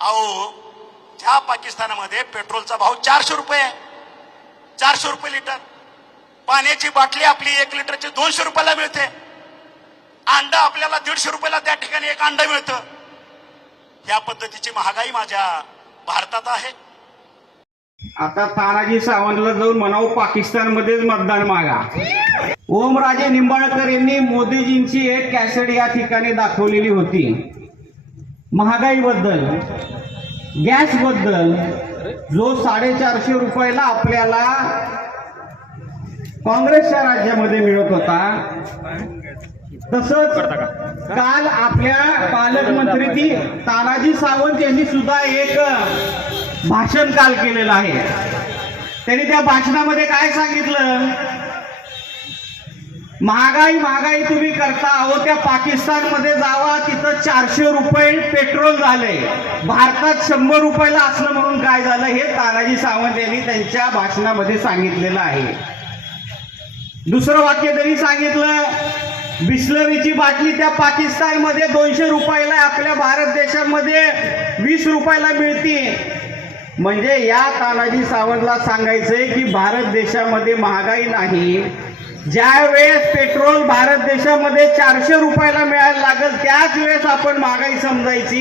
अहो त्या पाकिस्तानामध्ये पेट्रोलचा भाव चारशे रुपये आहे. चारशे रुपये लिटर. पाण्याची बाटली आपली एक लिटरची दोनशे रुपयाला मिळते. अंडा आपल्याला दीडशे रुपयाला त्या ठिकाणी एक अंडा मिळतं. या पद्धतीची महागाई माझ्या भारतात आहे. आता तानाजी सावंतला जाऊन म्हणावं पाकिस्तानमध्येच मतदान मागा. ओमराजे निंबाळकर यांनी मोदीजींची एक कॅसेट या ठिकाणी दाखवलेली होती. महागाईबद्दल गॅसबद्दल जो साडेचारशे रुपयाला आपल्याला काँग्रेसच्या राज्यामध्ये मिळत होता तसंच काल आपल्या पालकमंत्री ती तानाजी सावंत यांनी सुद्धा एक भाषण काल केलेलं आहे. त्यांनी त्या भाषणामध्ये काय सांगितलं? महागाई महागाई तुम्ही करता. अहो त्या पाकिस्तानमध्ये जावा तिथं चारशे रुपये पेट्रोल झाले. भारतात शंभर रुपयाला असलं म्हणून काय झालं हे तानाजी सावंत यांनी त्यांच्या भाषणामध्ये सांगितलेलं आहे. दुसरं वाक्य त्यांनी सांगितलं बिस्लरीची बाटली त्या पाकिस्तानमध्ये दोनशे रुपयाला आपल्या भारत देशामध्ये वीस रुपयाला मिळते. म्हणजे या तानाजी सावंतला सांगायचंय की भारत देशामध्ये महागाई नाही. ज्या वेळेस पेट्रोल भारत देशामध्ये चारशे रुपयाला मिळायला लागल त्याच वेळेस आपण महागाई समजायची.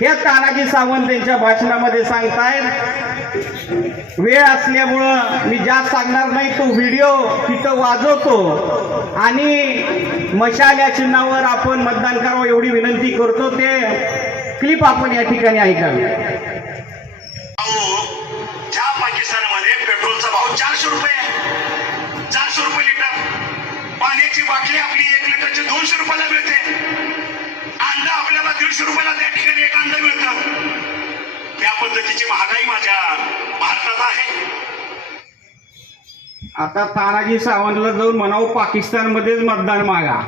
हे तानाजी सावंत त्यांच्या भाषणामध्ये सांगतायत. वेळ असल्यामुळं मी जास्त सांगणार नाही तो व्हिडिओ तिथं वाजवतो. आणि मशाल या चिन्हावर आपण मतदान करावं एवढी विनंती करतो. ते क्लिप आपण या ठिकाणी ऐकावी. एक लिटरचे दोनशे रुपयाला मिळते. अंडा आपल्याला दीडशे रुपयाला त्या ठिकाणी एक अंडा मिळतं. त्या पद्धतीची महागाई माझ्या भारतात आहे. आता तानाजी सावंतला जाऊन म्हणावं पाकिस्तानमध्येच मतदान मागा.